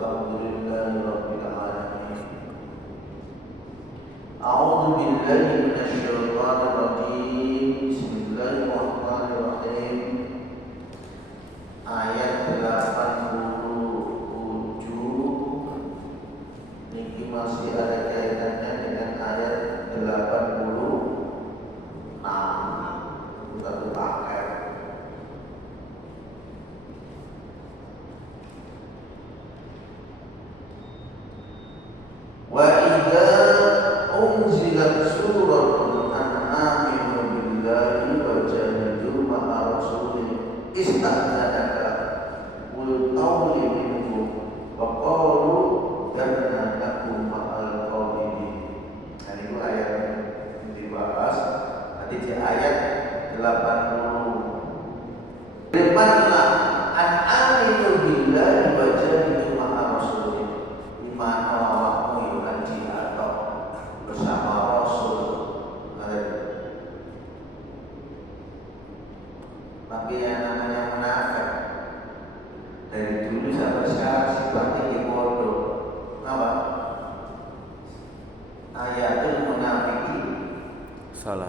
Walhamdulillahirabbil alamin. A'udzu billahi minasyaitonir rajim. Bismillahirrahmanirrahim. Ayat 87 niki masih ada kaitannya dengan ayat 86 satu paket. Wa idza unzilat suratun an aminu billahi wa jahadu ma'a rasulih ista'adaka qul tawli minhum wa qalu danna lakum ma'al qawlini. Nah itu ayat yang dibahas nanti di ayat 80. Firmanlah an aminu billahi wa jahadu ma'a rasulih, di mana awakmu yang jihad bersama Rasul. Tapi yang namanya munafik dari dulu sampai sekarang sifatnya di bodoh. Apa? Ayatul munafiki salah.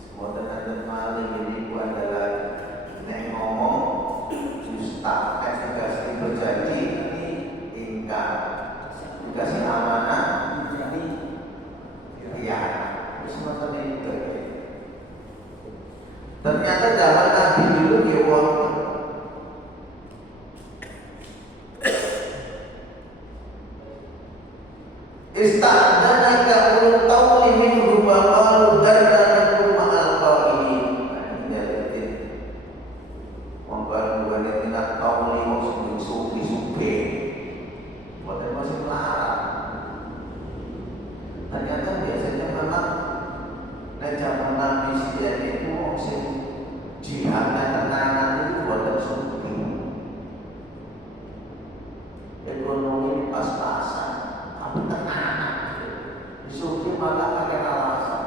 Semua tanda maling ini adalah nek ngomong justa kasih berjanji ini ingkar, dikasih amanah ya semacam itu. Ternyata zaman Nabi dulu kewong ista'danaka ulul tawli minhum wa qalu darnakum ma'al qawlin. Monggo buane tindak tawli wong sufi-sufi. Boten masih melarang. Ternyata biasanya memang nek zaman Nabi sejak itu wong sing jihad tenanan itu boten sufi. Ekonomi pas-pasan, tapi tenanan. Sufi malah pakai alasan.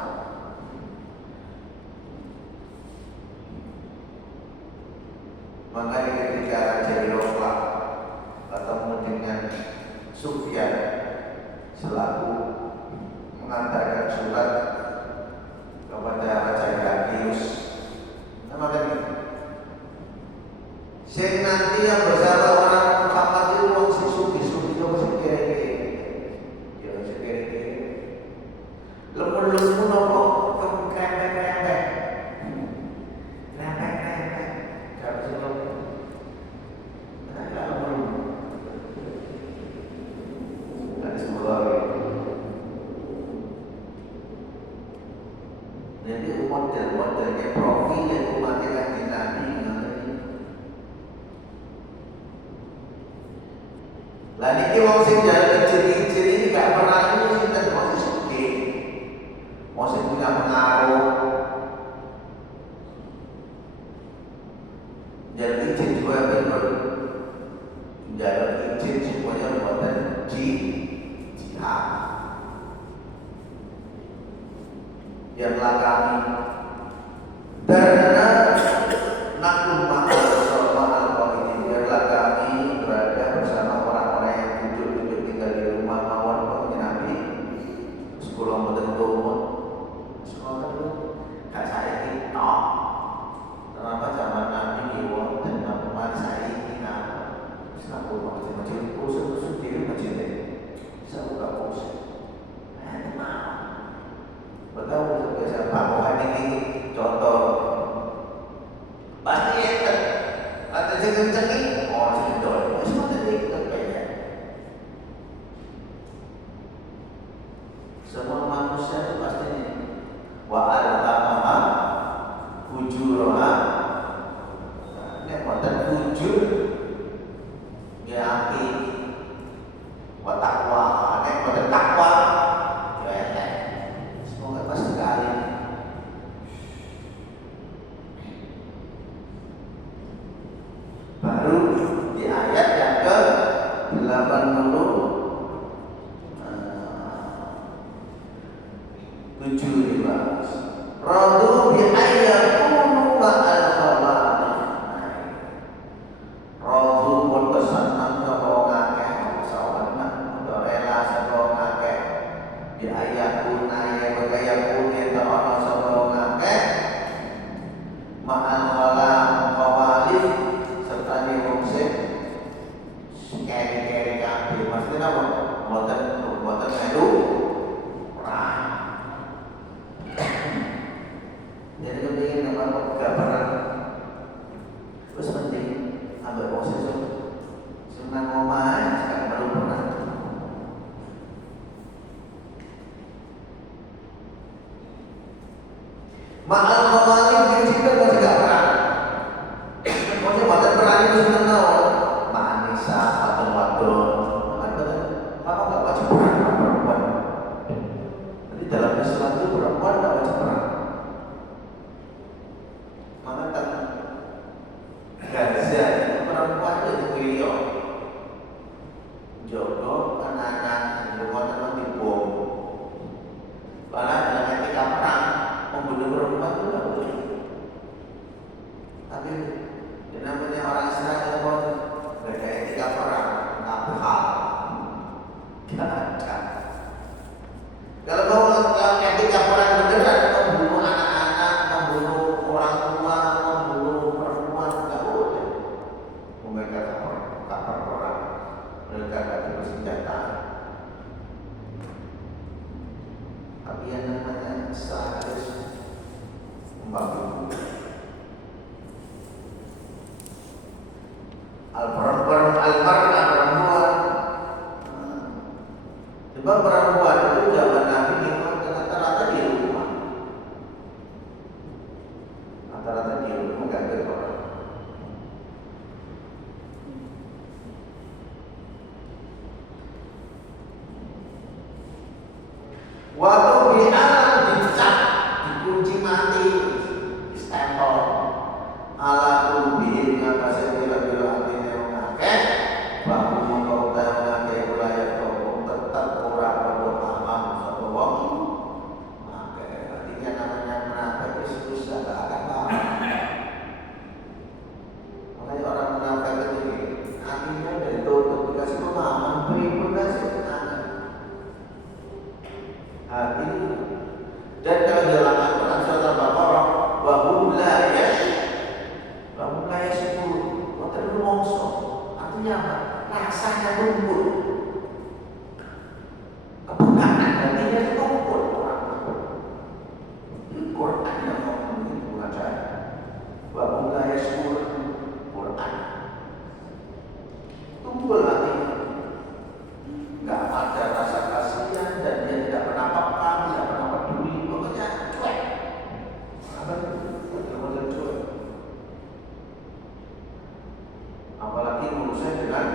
Makanya ketika Raja Hiraql ketemu dengan Sufyan selaku mengantarkan surat kepada Raja Darius, nama tadi sing nanti yang bersama orang Muhammad itu wong sing sufi-sufi itu mesti kere-kere. Ya mesti kere-kere. Lemu-lemu nopo krempek-krempek. Krempek-krempek. Kalau sebelum ada sebuah jadi model-modelnya profil yang umatnya lagi Nabi. Lah niki wong sing jalan ciri-ciri ini gak pernah itu sinten wong sugih. Wong sing punya pengaruh. Jadi izin juga benar. Jalan izin semuanya buatan jihad. Biarlah kami darna nakum ma'al qawlin, biarlah kami berada bersama orang-orang yang duduk tinggal di rumah mawon kok Nabi. Sekolah mboten tumun. Sekolah itu gak saiki tok. Kenapa zaman Nabi wonten napa saiki napa? Selaku masjid khusus diri masjid. Bisa buka khusus. Betul biasa Pak ini contoh pasti ya ada cengeng-cengeng oh sudah semua tadi terkait semua manusia itu pasti wa al-tamama fujuroha nek wonten fujur ya api wa taqwa nek wonten takwa sekali. Baru Almarna perempuan. Sebab perempuan itu zaman Nabi memang rata-rata di rumah. Rata-rata di rumah nggak ada orang. Waktu di alam dicap, dikunci mati, di stempel. Ala kulbihin ngapasih bila-bila hatinya mengakeh, bahwa mengkau tahu ngakeh wilayah kau tetap orang berbuat amal satu wong. Artinya namanya menafik itu susah, tak akan lama. Makanya orang menafik itu hatinya dari tutup dikasih pemahaman, berikut kasih tenang. Hati dan kalau dalam Al-Quran surat Al-Baqarah wahum la yashkurun, waktu itu mongso, artinya apa? Rasanya lembut, kebukaan hatinya itu lembut. Ini Quran yang ngomong itu bukan saya. Wahum la yashkurun, Quran tumpul hatinya, nggak ada rasa kasihan dan dia tidak pernah peka, tidak pernah peduli, pokoknya cuek. Apa itu? Betul-betul cuek. Apalagi urusan dengan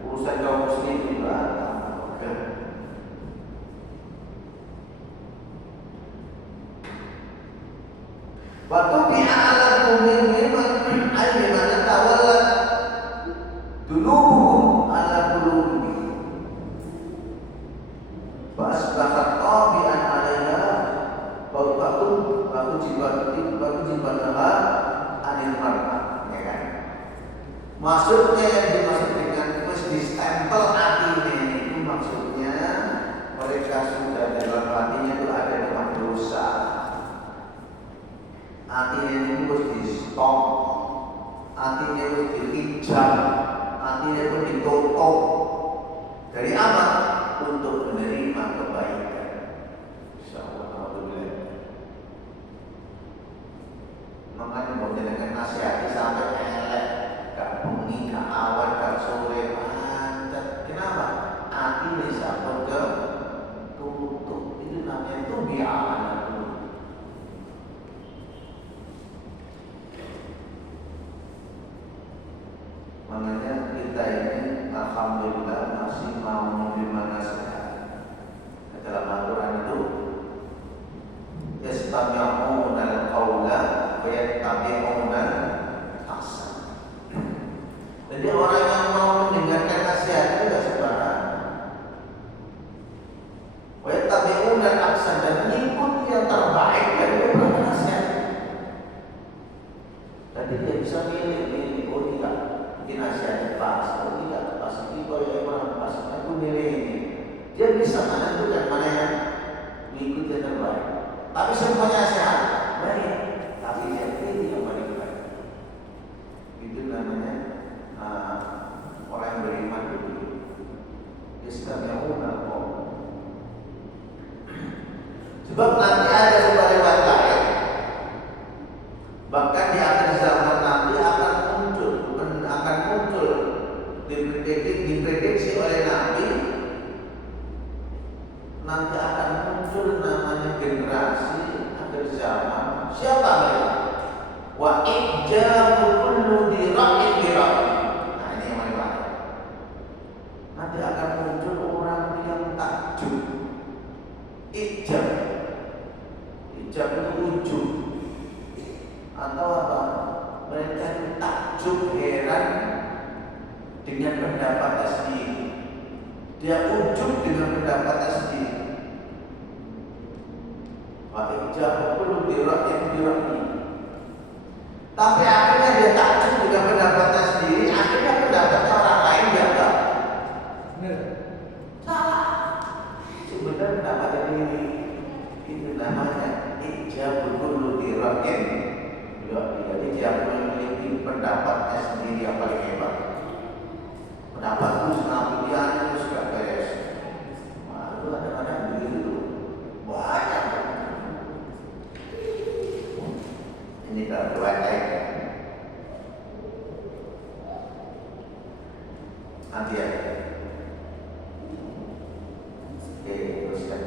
urusan kaum muslim juga. Waktu bi'alam memang aymana tawallat dulu ala qulubi fasbahat qabian alaiha baku jibatlah anil mar'ah, ya kan? Maksudnya yang dimaksud dengan di stempel hatinya itu maksudnya mereka sudah dalam hatinya itu ada dengan dosa. Hatinya itu harus di stop, hatinya itu dihijab, hatinya itu ditutup. Dari apa? Untuk menerima kebaikan. Insyaallah. Makanya mau dengan nasihat sampai elek, gak bengi, gak awan, gak sore, pancet. Kenapa? Hati bisa tutup. Itu namanya itu bi'alan. Makanya kita ini alhamdulillah masih mau menerima nasihat. Dalam Al-Quran itu yastami'una al-qawla wa yattabi'una ahsan. Jadi orang yang mau mendengarkan nasihat itu tidak sembarangan. Wa yattabi'una ahsan, dan mengikuti yang terbaik dari beberapa nasihat. Jadi dia bisa milih, oh tidak, ini nasihatnya pas, oh tidak pas, ini kalau yang kurang pas, aku milih ini. Dia bisa menentukan mana yang mengikuti yang terbaik. Tapi semuanya sehat, baik. Tapi dia pilih yang paling baik. Itu namanya orang yang beriman itu. Yastami'una al-qawl. Sebab nanti ada sebuah lain. Bahkan di akhir zaman nanti akan muncul diprediksi oleh Nabi, nanti akan muncul namanya generasi akhir zaman. Siapa mereka? Wa ijabu kullu dira'in dira'in. Nah ini yang paling banyak. Nanti akan muncul orang yang takjub. Ijab itu ujub. Atau apa? Mereka itu takjub, heran dengan pendapatnya sendiri. Dia ujub dengan pendapatnya sendiri. Maka ijab perlu diraki. Tapi akhirnya dia takjub dengan pendapatnya sendiri. Akhirnya pendapatnya orang lain dia enggak. Salah. Sebenarnya pendapatnya diri. Itu namanya ijab perlu diraki. Jadi dia memiliki pendapatnya sendiri yang paling hebat. Pendapatku setengah pilihannya itu sudah beres. Lalu ada begitu banyak. Ini tak berwajib. Nanti ya. Oke, teruskan.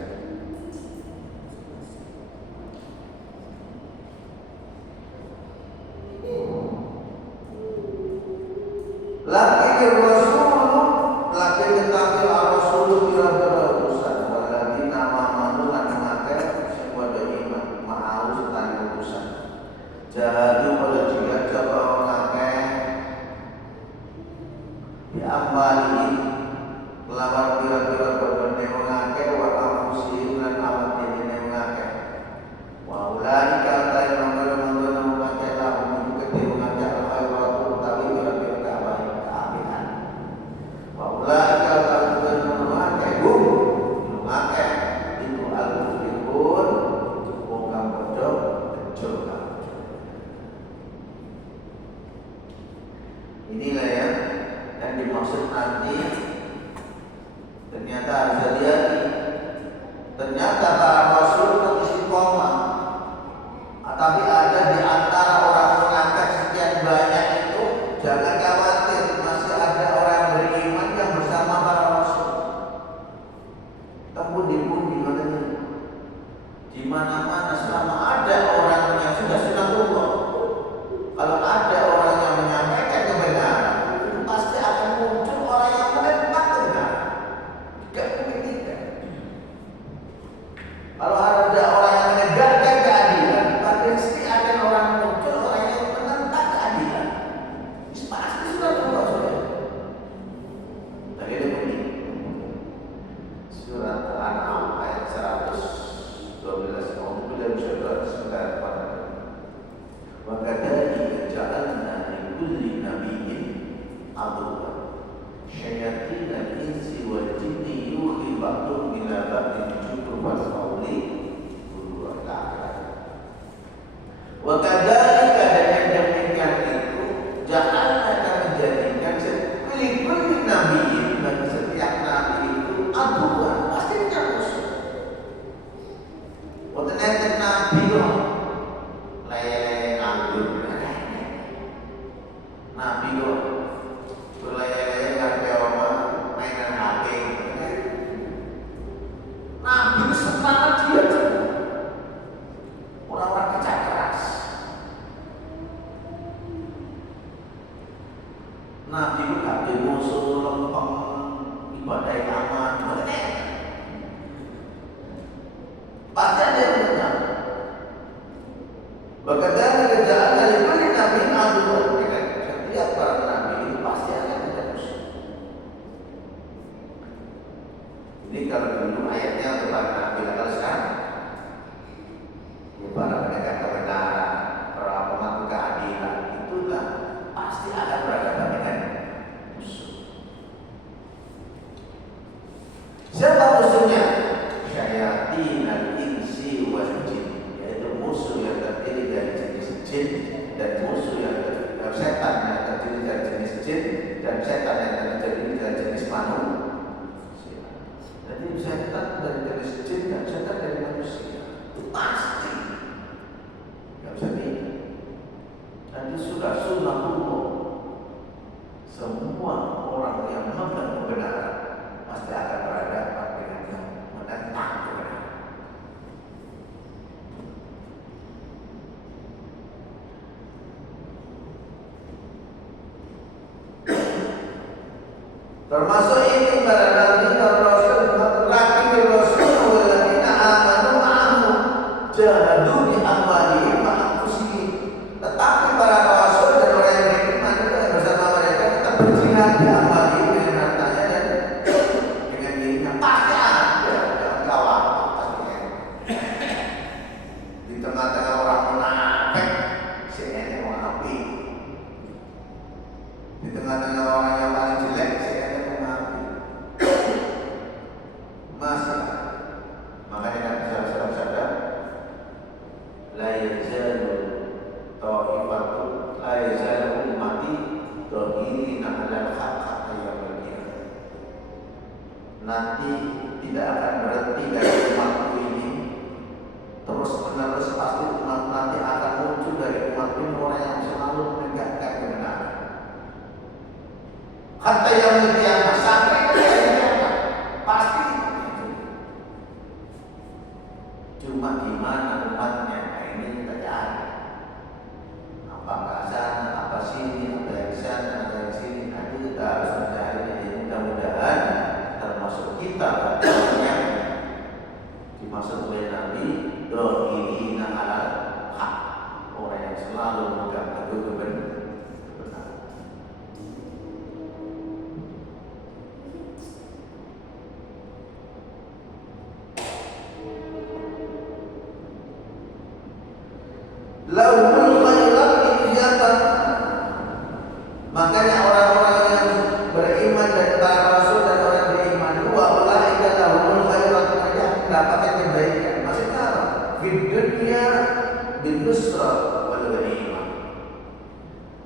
Laki Rasul, laki tetapi Rasul kira-kira urusan. Berarti nama manu lan mate sebuah iman mau setani urusan. Jahadu pada jika coba ngake diambali lawan kira-kira berbeda ngake wa amusi lan awak dene ngake. Wa ulai kata yang mengandung ngake lah untuk ketemu ngake al-khairat tapi kira-kira keabihan. Wa ulai kata yang ngake ngake itu al-muflihun wong bodoh kecil. Inilah ya yang dimaksud nanti. Ternyata harus hati-hati. Ternyata para rasul itu istiqomah. Tapi ada di antara orang munafik sekian banyak itu, jangan khawatir, masih ada orang beriman yang bersama para rasul. Pundi-pundi katanya. Di mana-mana selama ada orang yang sudah sunatullah. Kalau ada orang yang menyampaikan kebenaran, pasti akan muncul orang yang menentang kebenaran. Tidak mungkin tidak. Kalau ada orang yang menegakkan keadilan, pasti akan orang muncul orang yang menentang keadilan. Pasti sudah keluar sudah. Tadi ada bunyi surat Al-An'am ayat 112. Kemudian surat 9. Wa kadzalika ja'alna li kulli nabiyyin aduwwan syayatin al-insi wal jinni yuhi ba'dhum ila ba'din zukhrufal qawli ghurura al-akhirah. Wa kadzalika dan demikian itu ja'alna kami jadikan li kulli nabiyyin bagi setiap nabi itu aduwwan pasti punya musuh. Wonten enten nabi kok Nabi kok berlele-lele ngarepe omah mainan HP. Nabi itu semangat dia orang-orang kerja keras. Nabi itu gak ada musuh lempeng ibadah aman. Pasti ada yang benar. Bagaimana kerjaan dari mana Nabi aduan? Setiap para nabi itu pasti akan ada musuh. Ini kalau dulu ayatnya untuk para nabi, kalau sekarang para penegak kebenaran, para pemangku keadilan, itulah pasti akan berhadapan dengan musuh. Siapa musuhnya? Syayatin al-insi wal jin, yaitu musuh yang terdiri dari jenis jin dan musuh yang setan yang terdiri dari jenis jin dan setan yang terdiri dari jenis manusia. Jadi setan dari jenis jin dan setan dari manusia itu pasti nggak bisa nih. Nanti sudah sunnatullah. Semua orang yang memegang kebenaran pasti akan berhadapan dengan yang menentang kebenaran. Termasuk ini para nabi dan rasul, laki rasul waladina amanu ma'ahu jahadu bi amwalihim wa anfusihim. Tetapi para rasul dan orang yang beriman itu bersama mereka tetap berjihad di amwalihim dengan hartanya dan dengan dirinya. Pasti ada dalam kawan pasti. Di tengah-tengah orang munafik, si nenek orang api. Di tengah-tengah orang yang paling jelek, si selalu memegang teguh kebenaran. Lahumul khairat itu siapa? Makanya orang-orang yang beriman dan para rasul dan orang beriman, wa ulaika lahumul khairat, mereka mendapatkan kebaikan. Maksudnya apa? Di dunia bin nusra wal ghanimah.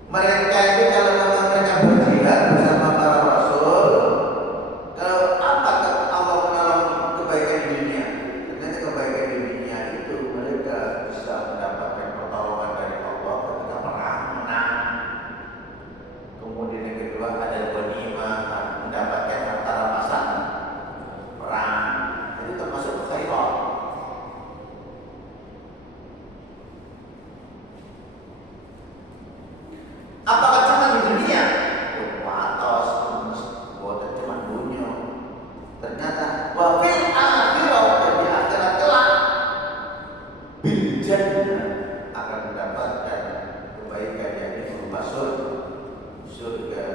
Mereka itu kalau memang mereka berjihad bersama para rasul, kalau apa Allah menolong kebaikan di dunia? Ternyata kebaikan di dunia itu mereka bisa mendapatkan pertolongan dari Allah ketika perang menang. Kemudian yang kedua ada ghanimah, mendapatkan harta rampasan perang. Itu termasuk khairat. Apakah cuma di dunia? Watos, buatan cuma dunia. Ternyata wa fil akhirah, di akhirat kelak bil jannah akan mendapatkan kebaikan yang berupa surga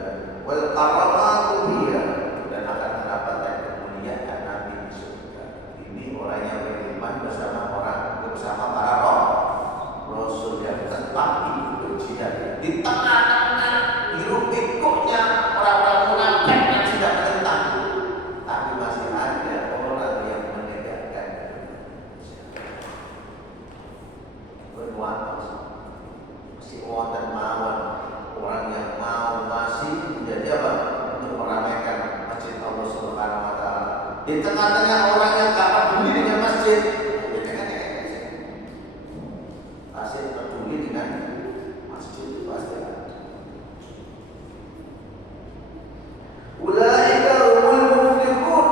wal karamatu fiha, dan akan mendapatkan kemuliaan nanti di surga. Ini orang yang beriman bersama para rasul yang tetap berjihad di tengah-tengah hiruk pikuknya orang-orang munafik yang tidak menentang, tapi masih ada orang yang menegakkan berwatas, masih wonten mawon orang yang mau masih menjadi apa? Untuk meramaikan masjid Allah Subhanahu wa taala. Di tengah-tengah orang yang tak peduli dengan masjid, masih peduli dengan masjid itu pasti ada. Ulaika humul muflihun,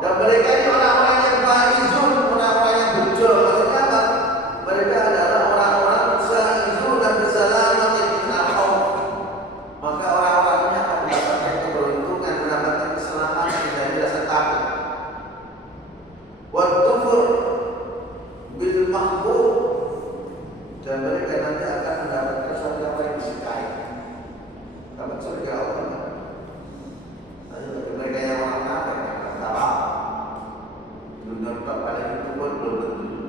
dan mereka ini orang-orang yang faizun, orang-orang yang bejo. Maksudnya apa? Mereka adalah orang-orang faizun dan berselamat minal khauf. Maka orang-orang ini akan mendapatkan keberuntungan, mendapatkan keselamatan dari rasa takut. Wa tufur bil mahbub, dan mereka nanti akan mendapatkan surga yang disukai. Dapat surga Allah. Mereka yang orang kafir akan kalah. Dunia pada itu pun belum tentu.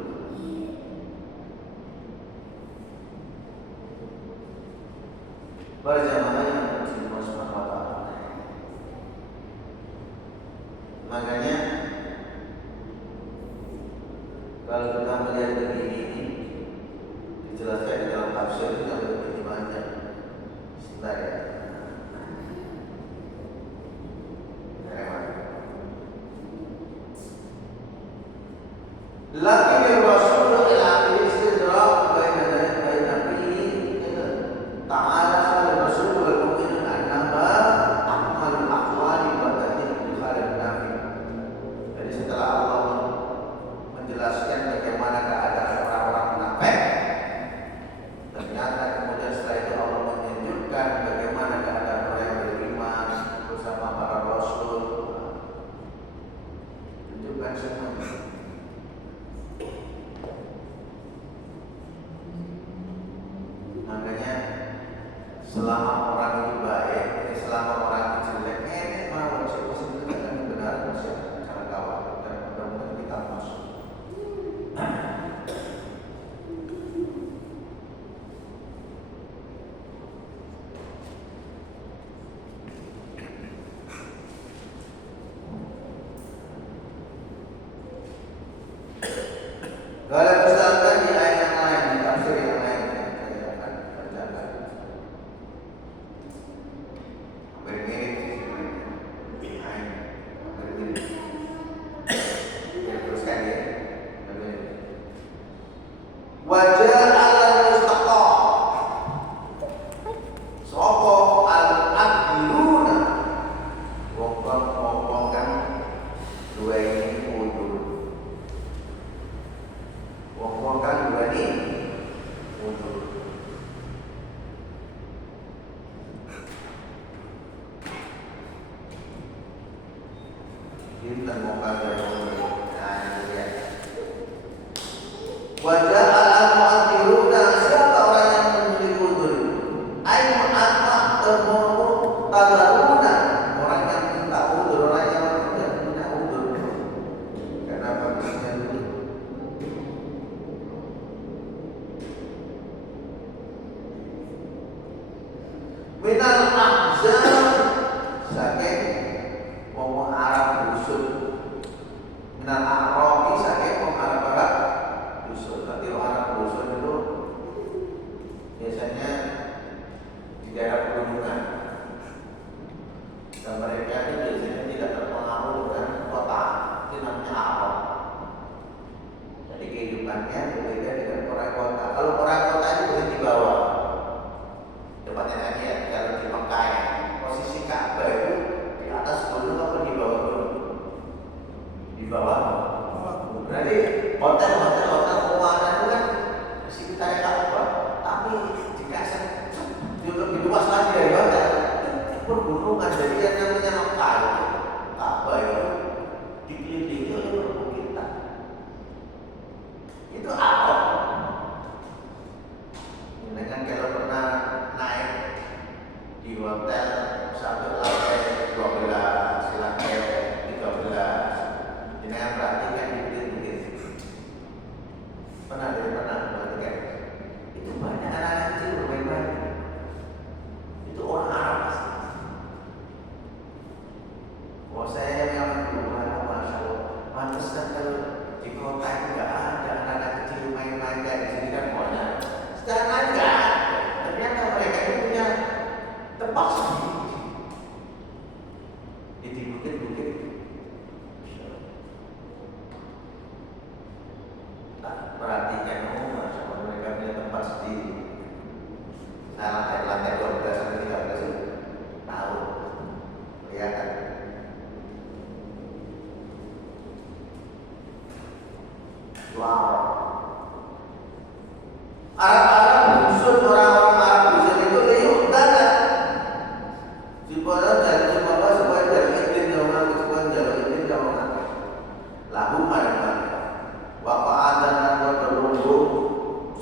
Berjamaah yang Allah Subhanahu wa taala. Makanya kalau kita melihat begini ini dijelaskan di dalam tafsir itu yang lebih banyak. Sebentar ya. Lakin Rasul ila akhir istidrak baina fihi ta'ala al-rasul wal mu'minun annama ahmalul aqwali wa tahdid khalil nafi. Jadi setelah Allah menjelaskan bagaimana keadaan orang-orang munafik, ternyata kemudian setelah itu Allah menunjukkan bagaimana keadaan orang yang beriman bersama para rasul. Tunjukkan semuanya. Makanya selama orang itu baik, selama orang itu jelek, mau siapa yang benar, siapa cara kawal, dan mudah-mudahan kita masuk. Kalau misalkan di ayat yang lain, di tafsir yang lain, saya akan bacakan. Teruskan ya. Wajah al-mustaqam, sopo al-adiluna, wong-wong kan dua ini mundur. Wong-wong kan dua ini mundur. Kita mau kata mundur. Nah, ini ya. Wajah al-mu'athiruna, siapa orang yang Minal ahzab saking wong Arab dusun. Minal a'rabi saking wong Arab dusun. Tapi orang dusun itu biasanya di daerah pegunungan. Dan mereka ini biasanya tidak terpengaruh dengan kota. Itu namanya Arab. Jadi kehidupannya berbeda dengan orang kota. Kalau orang kota itu boleh dibawa. Tempatnya lagi ya, kalau di Mekah ya, posisi Ka'bah itu di atas gunung atau di bawah gunung? Di bawah. Berarti hotel keuangan itu kan di sekitar Ka'bah, tapi dikasih lebih luas lagi dari hotel. Pergunungan, jadi yang namanya Mekah itu, Ka'bah itu dikelilingi oleh perbukitan. Itu apa? Ini kan kalau pernah naik di hotel sampai lantai 12, lantai 13, ini yang perhatikan dikit-dikit. Pernah perhatikan? Itu banyak anak-anak kecil bermain-main. Itu orang Arab pasti. Oh saya yang rumah, masya Allah, pantesan kalau di kota itu nggak ada anak-anak kecil main-main kayak di sini kan banyak. Secara nggak ada. Ternyata mereka itu punya tempat sendiri di bukit-bukit. Nah, perhatikan, masya Allah, mereka punya tempat sendiri. Nah, lantai 12 sampai 13 itu tahu, kelihatan. Wow. Arab-Arab dusun, orang-orang Arab dusun itu liuk tanah. Supaya dari Jum'ah supaya dari izin jangan kecuali jalan izin jangan. Lahu marifat. Wa qa'adana wa terlunggu.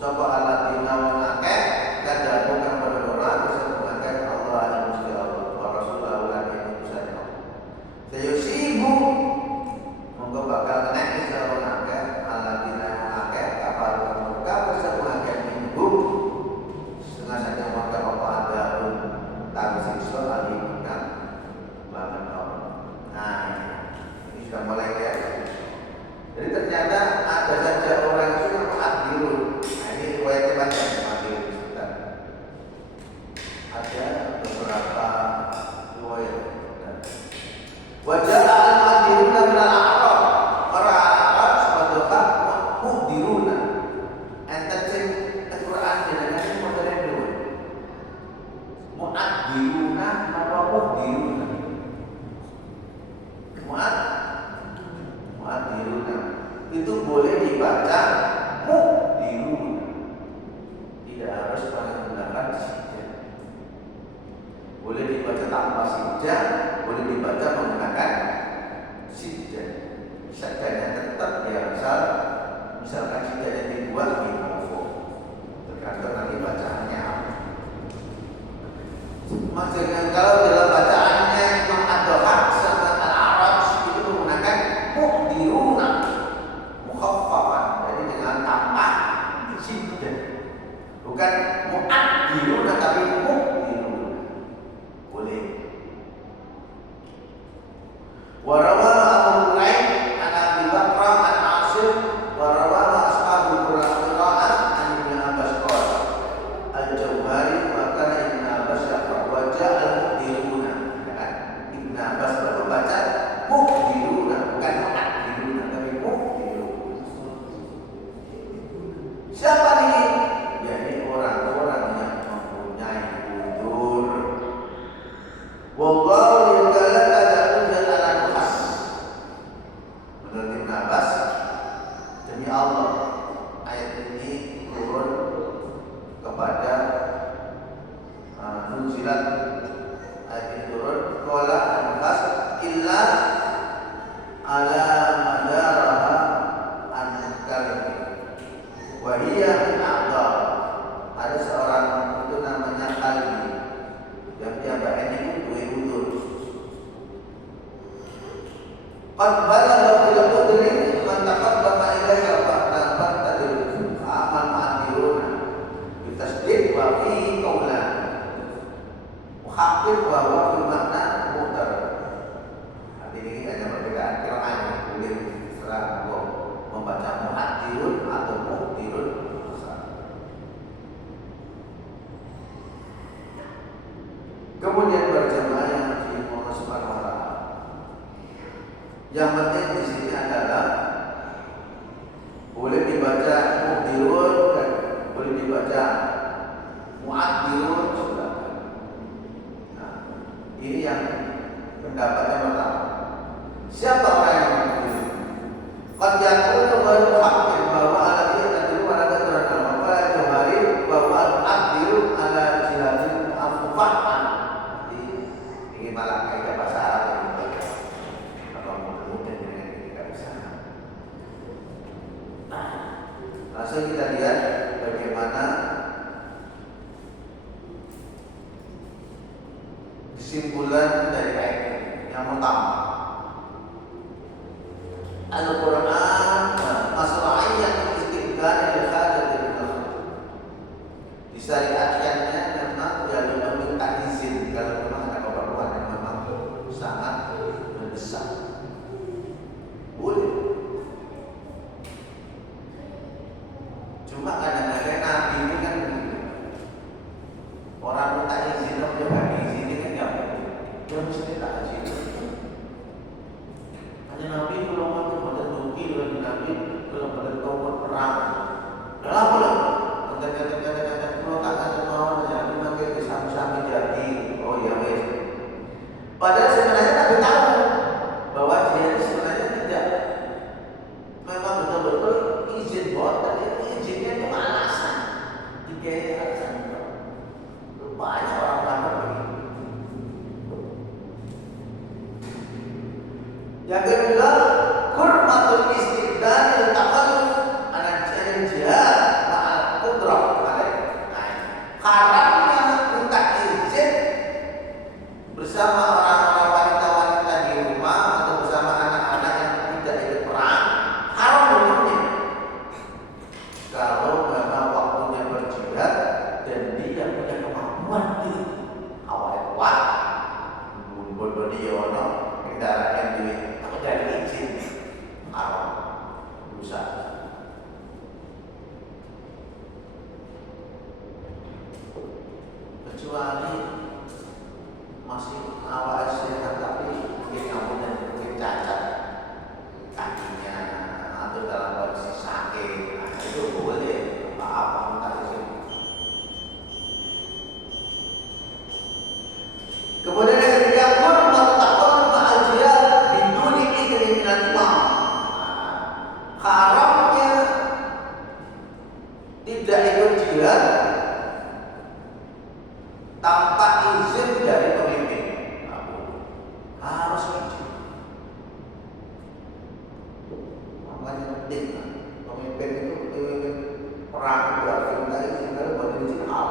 Sapa alat dina wa ngakeh. Kada bukan berdoa bisa mengakeh Allah yang musti Allah. Wa Rasulullah ulan yang utusan Allah. Sayusibu monggo bakal nek bisa ngakeh alat dina wa ngakeh kapal mereka bisa mengakeh minggu. Setengah saja maka apa ada pun tak siksa alihkan banget Allah. Nah, ini sudah mulai ya. Jadi ternyata ada saja orang itu yang adilun. Nah, ini riwayatnya banyak adil sebentar. Ada beberapa riwayat. Wajah al-adiluna minal a'rab. Orang Arab sebetulnya muhdiruna. Enten sing Al-Qur'an jenengan modern dulu. Mu'addiruna apa muhdiruna? Mu'addiruna itu boleh dibaca muhdiruna. Tidak harus menggunakan sijah. Boleh dibaca tanpa sijah, boleh dibaca menggunakan sijah. Sajanya tetap biasa. Misalkan sijahnya dibuat di mofo, tergantung nanti bacaannya apa. Maksudnya kalau dalam bacaannya Imam Ad-Dhahhak sama Al-Arab itu menggunakan muhdiruna mukhaffafan, jadi dengan tambah sijah. Bukan mu'addiruna tapi muhdiruna. Boleh. Wa rawahu Abu Hurairah an Abi Bakrah an Asim wa rawahu ashabul Qur'an an Ibnu Abbas qala al-Jauhari wa kana Ibnu Abbas wajah al-muhdiruna. Ibnu Abbas berbaca muhdiruna bukan muhdiruna tapi muhdiruna. Siapa ini? Ya ini orang-orang yang mempunyai udzur. Wallahu yaqala ada udzur ala khas. Menurut Ibnu Abbas, demi Allah ayat ini turun kepada nuzilat ayat ini turun qala al-khas illa ala madaraha an-kalbi wa hiya min a'dha. Ada seorang itu namanya kalbi yang piyambaknya itu duwe udur. Qad balagha fil qudri man taqaddama ilaiha fa'tan tadil aman ma'diruna bitasdid wa fi qawlan. Yang penting di sini adalah boleh dibaca muhdirun dan boleh dibaca muaddirun juga. Nah, ini yang pendapatnya pertama. Siapa orang yang muhdir? Qad yakunu ghairu haqqin bahwa ala dia tadiru ala keterangan bahwa jahari bahwa al-addiru ala jihadin al-fahman. Ini malah kaidah bahasa Arab yang mungkin dengan kita bisa. Langsung kita lihat bagaimana kesimpulan dari ayat ini. Yang pertama, Al-Quran masra'iyyan istiqbal al-hajat al-nafs. Disyariatkannya memang jalur meminta izin kalau memang ada keperluan yang memang sangat mendesak. Boleh. Cuma kadang-kadang Nabi ini kan orang minta izin atau bagi izin ini kan nggak boleh. Dia mesti tak izin. Hanya Nabi belum waktu pada Turki dan Nabi belum pada tahun perang. Dalam belum. Kata-kata kalau tak ada mau jadi makai kesam-sami jadi. Oh ya wes. Padahal sebenarnya Nabi tahu bahwa dia sebenarnya tidak memang betul-betul izin buat tadi. Izinnya itu alasan dikayai alasan banyak orang begitu. Yang kedua, hurmatul istidlal taqalluf ala jihad ma'al qudrah alaih. Haramnya minta izin bersama orang-orang wanita-wanita di rumah atau bersama anak-anak yang tidak ikut perang, haram hukumnya. Kalau memang waktunya berjihad dan dia punya kemampuan itu awal kuat berbodiono kendaraan duit atau dari izin haram rusak. Kecuali masih awal sehat tapi mungkin kamunya mungkin cacat kakinya atau dalam kondisi sakit, nah, itu boleh apa minta izin. Kemudian yang ketiga, hurmat taqallub ma'al jihad biduni idzni minal imam. Haramnya tidak ikut jihad tanpa izin dari pemimpin. Harus izin. Makanya penting pemimpin itu pemimpin perang berarti minta izin kalau buat izin haram.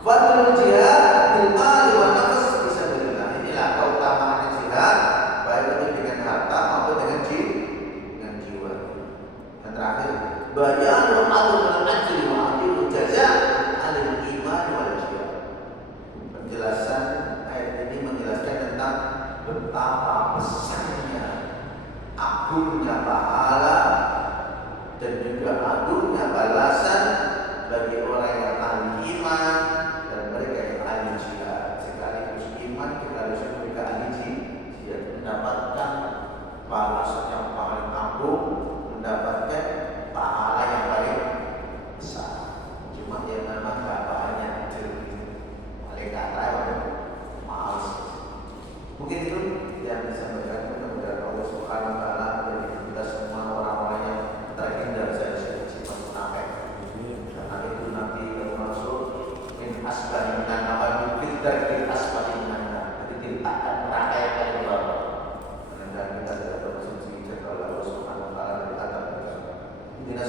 Fadlul jihad bil mali wan nafs fisabilillah. Inilah keutamaan jihad baik itu dengan harta maupun dengan jiwa. Dan terakhir, bayanul adl ajri wa adil jaza alil iman wal jihad. Penjelasan ayat ini menjelaskan tentang betapa besarnya agungnya pahala dan juga agungnya balasan bagi orang yang ahli iman dan mereka yang ahli jihad. Sekaligus iman kita harus mereka ahli jihad mendapatkan balasan yang paling agung, mendapatkan pahala yang paling besar. Cuma yang memang gak banyak paling kata males. Mungkin itu yang disampaikan. Mudah-mudahan Allah Subhanahu wa taala bagi kita semua orang-orang yang terhindar dari sifat munafik. Karena itu nanti termasuk min asbari minan nawal fitr di asbari minan. Jadi tindakan neraka yang paling bawah. Dan kita tidak berasumsi kepada Allah Subhanahu wa taala dari kata-kata. Inna